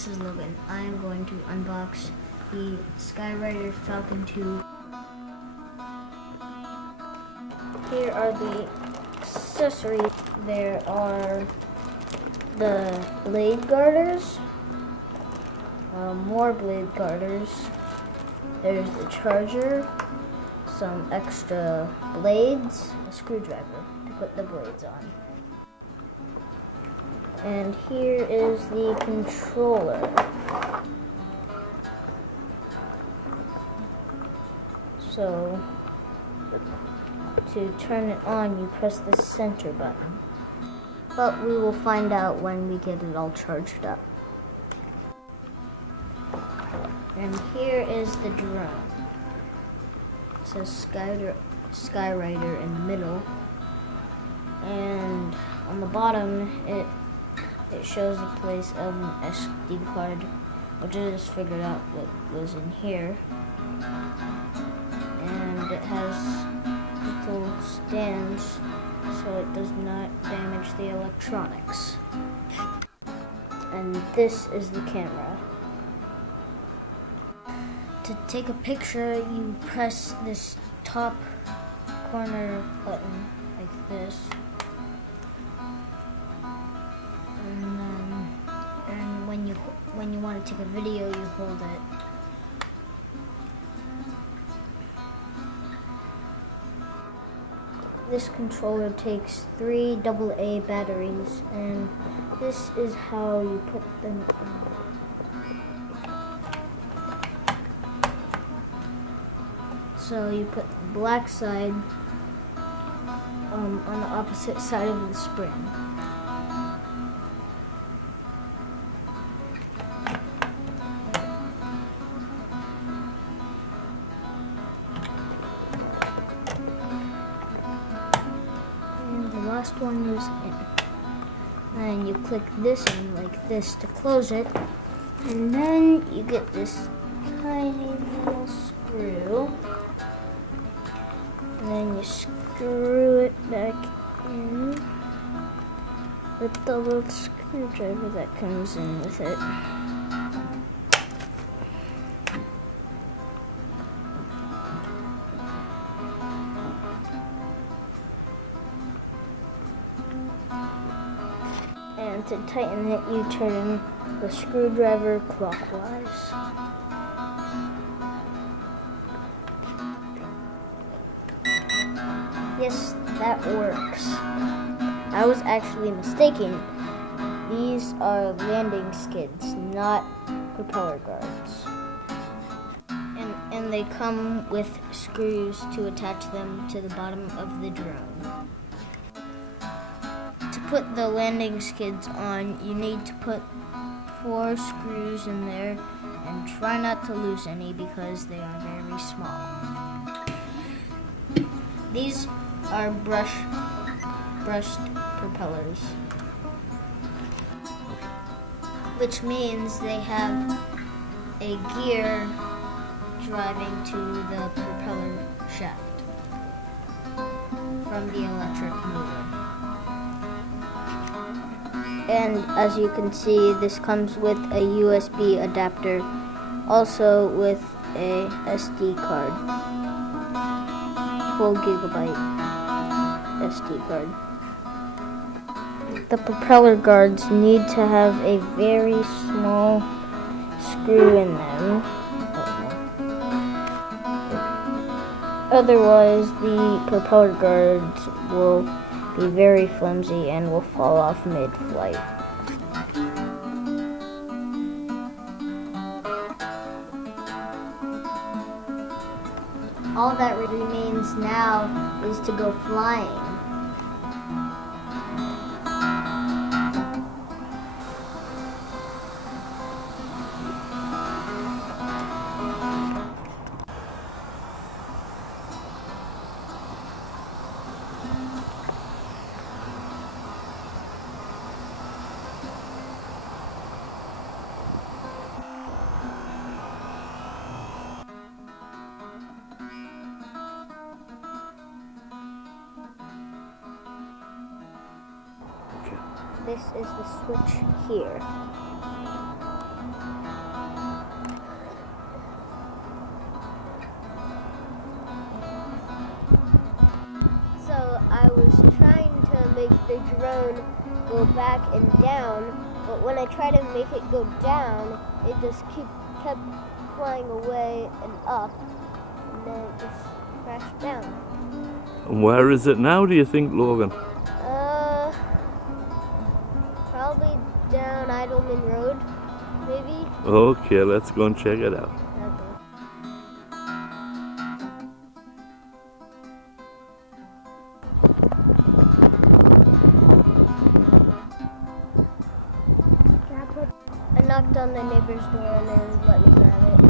this is Logan. I'm going to unbox the SkyRider FALCON 2. Here are the accessories. There are the blade guarders, more blade guarders. There's the charger, some extra blades, a screwdriver to put the blades on. And here is the controller. So, to turn it on, you press the center button. But we will find out when we get it all charged up. And here is the drone. It says SkyRider in the middle. And on the bottom, it shows the place of an SD card, which I just figured out that goes in here. And it has little stands so it does not damage the electronics. And this is the camera. To take a picture, you press this top corner button like this. Take a video, you hold it. This controller takes 3 AA batteries, and this is how you put them on. So you put the black side on the opposite side of the spring. And you click this one like this to close it, and then you get this tiny little screw, and then you screw it back in with the little screwdriver that comes in with it. To tighten it, you turn the screwdriver clockwise. Yes, that works. I was actually mistaken. These are landing skids, not propeller guards. And they come with screws to attach them to the bottom of the drone. To put the landing skids on, you need to put 4 screws in there and try not to lose any because they are very small. These are brushed propellers, which means they have a gear driving to the propeller shaft from the electric motor. And as you can see, this comes with a USB adapter, also with a SD card, full gigabyte SD card. The propeller guards need to have a very small screw in them. Otherwise, the propeller guards will be very flimsy and will fall off mid-flight. All that remains now is to go flying. This is the switch here. back and down, but when I try to make it go down, it just kept flying away and up, and then it just crashed down. And where is it now, do you think, Logan? Probably down Idleman Road, maybe. Okay, let's go and check it out. I knocked on the neighbor's door and they let me grab it.